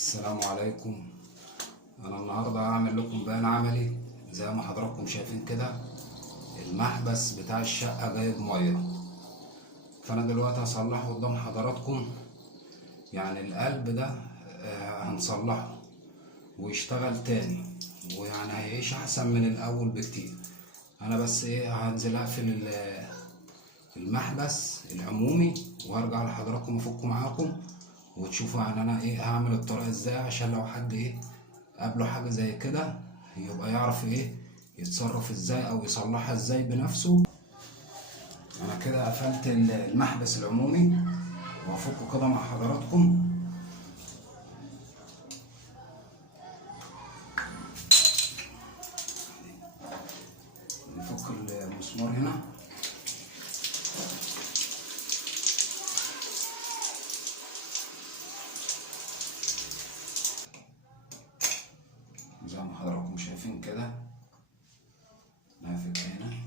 السلام عليكم. انا النهارده هعمل لكم بيان عملي زي ما حضراتكم شايفين كده. المحبس بتاع الشقه جايب ميه، فانا دلوقتي هصلحه قدام حضراتكم. يعني القلب ده هنصلحه ويشتغل تاني، ويعني هيعيش احسن من الاول بكتير. انا بس هنزل اقفل المحبس العمومي وهرجع لحضراتكم افكه معاكم وتشوفوا يعني انا هعمل الطريقه ازاي، عشان لو حد قابله حاجه زي كده يبقى يعرف يتصرف ازاي او يصلحها ازاي بنفسه. انا كده قفلت المحبس العمومي وهفكه كده مع حضراتكم. نفك المسمار هنا. زي ما حضراتكم شايفين كده نفك هنا.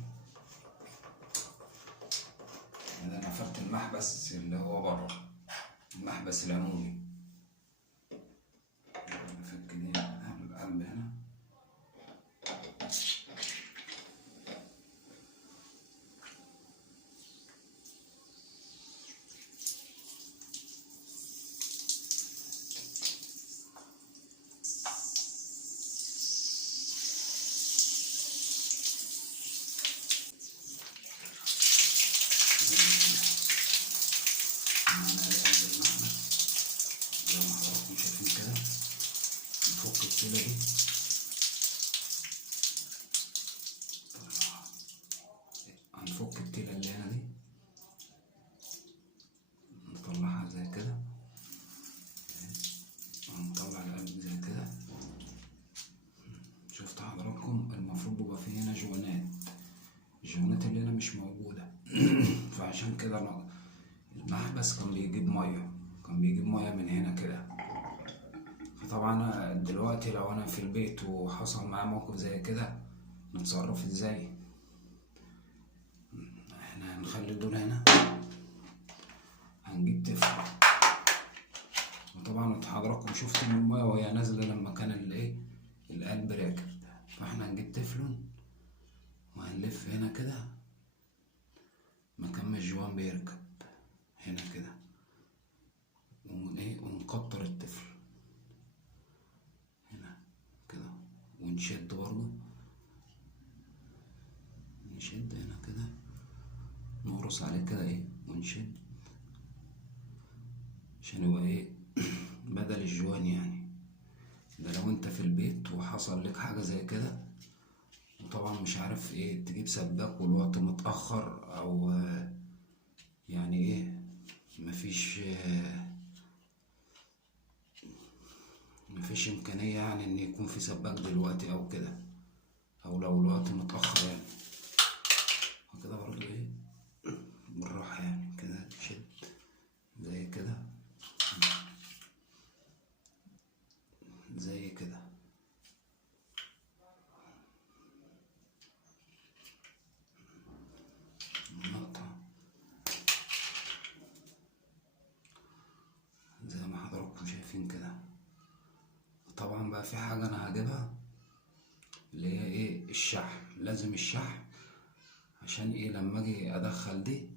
انا قفلت المحبس اللي هو بره، المحبس العمومي. نفك دي القلب هنا. زي ما حضراتكم شايفين كده نفك التيلة دي. هنفك التيلة اللي هنا دي، نطلعها زي كده، ونطلع القلب زي كده. شفت حضراتكم المفروض بيبقى فيه هنا الجوانات اللي هنا مش موجودة. فعشان كده المحبس كان بيجيب مية من هنا كده. فطبعا دلوقتي لو انا في البيت وحصل معايا موقف زي كده نتصرف ازاي؟ احنا هنخلي دول هنا، هنجيب تفل. وطبعا حضراتكم شفتوا المية وهي نازلة لما كان القلب راكب. فاحنا هنجيب تفلون وهنلف هنا كده مكان ما الجوان بيركب هنا كده، ونكتر التفل هنا كده، ونشد برضه، نشد هنا كده، نقرص عليه كده ونشد عشان يبقى بدل الجوان يعني. ده لو انت في البيت وحصل لك حاجة زي كده وطبعا مش عارف تجيب سباك والوقت متأخر، او يعني مفيش امكانية يعني ان يكون في سباك دلوقتي او كده، او لو الوقت متأخر يعني. وكده برضو بالراحة يعني كده تشد زي كده زي كده. نقطع زي ما حضراتكم شايفين كده. طبعا بقى في حاجة انا هجيبها اللي هي الشحم. لازم الشحم عشان لما اجي ادخل دي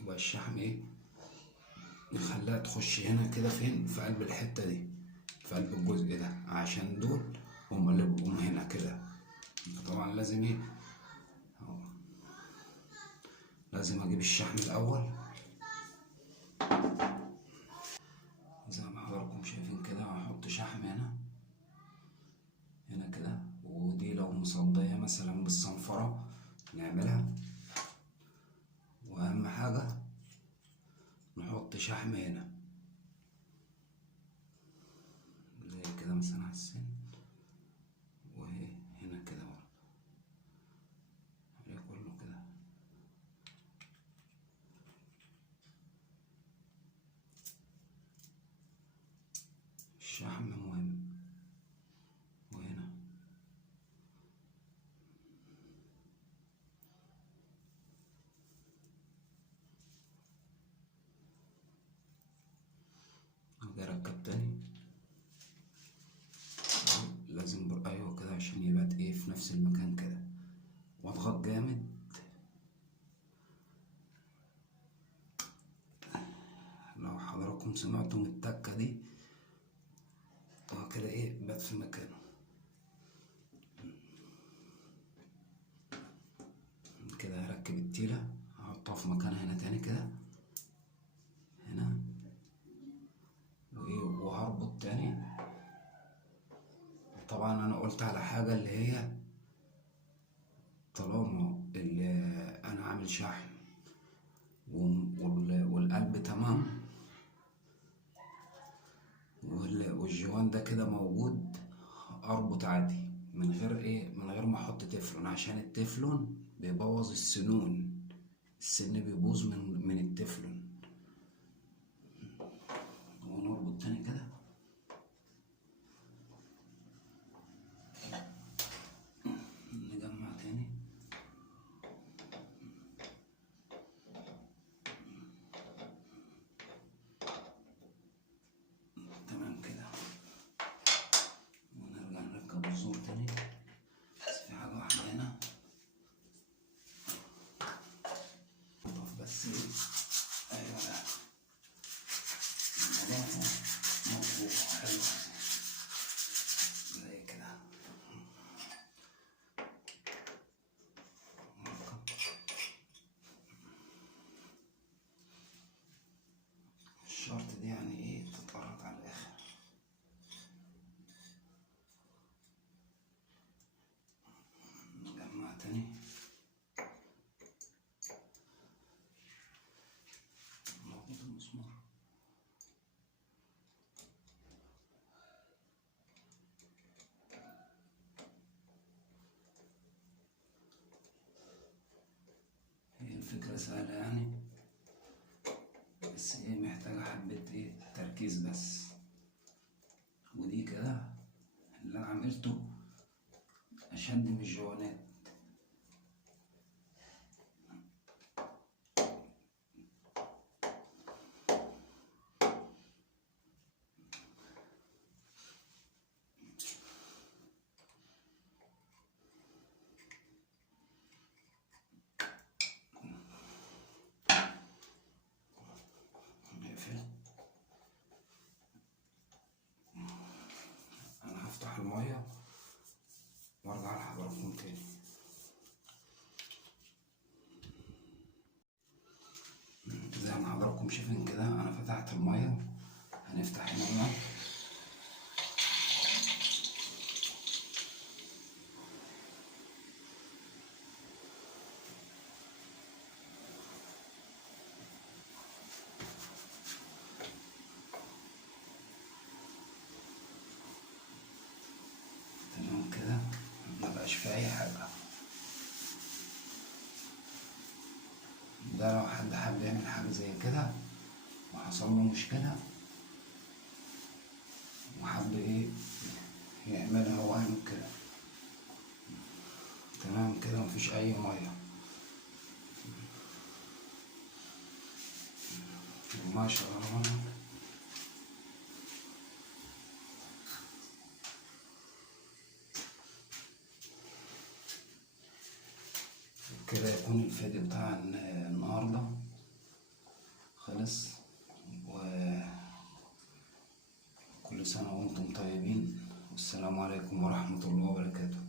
يبقى الشحم نخليها تخش هنا كده فين في قلب الحتة دي، في قلب الجزء ده، عشان دول هم اللي بيبقوا هنا كده. طبعا لازم لازم اجيب الشحم الاول زي ما حضراتكم شايفين كده. هحط شحم هنا كده، ودي لو مصدية مثلا بالصنفرة نعملها. واهم حاجة نحط شحم هنا زي كده مثلا على السن، وهنا كده برضه كله كده. الشحم مهم. وهنا حضراتكم سمعتم التكة دي، هو كده ايه بات في مكانه. كده هركب التيلة، هحطها في مكانها هنا تاني كده هنا، وايه وهربط تاني. طبعا انا قلت على حاجة اللي هي طالما اللي انا عامل شحن والقلب تمام والجوان ده كده موجود، اربط عادي من غير ايه، من غير ما احط تفلون، عشان التفلون بيبوظ السنون، السن بيبوظ من التفلون. ونربط تاني كده. نجمع تاني. تمام كده. ونرجع نركب الزور تاني. بس في حاجة واحدة هنا، بس ايوه لا الموضوع مظبوط حلو زي كده. الشرط دي يعني ايه تتقرط على الاخر. نجمع تاني. نربط المسمار. هي الفكرة سهلة يعني، بس ايه محتاجة حبة ايه تركيز بس. ودي كده اللي انا عملته اشد من الجوانات. نقفل. انا هفتح المية وارجع لحضراتكم تاني. زي ما حضراتكم شايفين كده انا فتحت المية. هنفتح المية. تمام كده، مبقاش في اي حاجة. ده لو حد حب يعمل حاجة زي كده وحصل له مشكلة وحب ايه يعملها، هو يعمل كده. تمام كده مفيش اي مية. ما شاء الله. كده يكون الفيديو بتاع النهاردة خلص، وكل سنة وانتم طيبين، والسلام عليكم ورحمة الله وبركاته.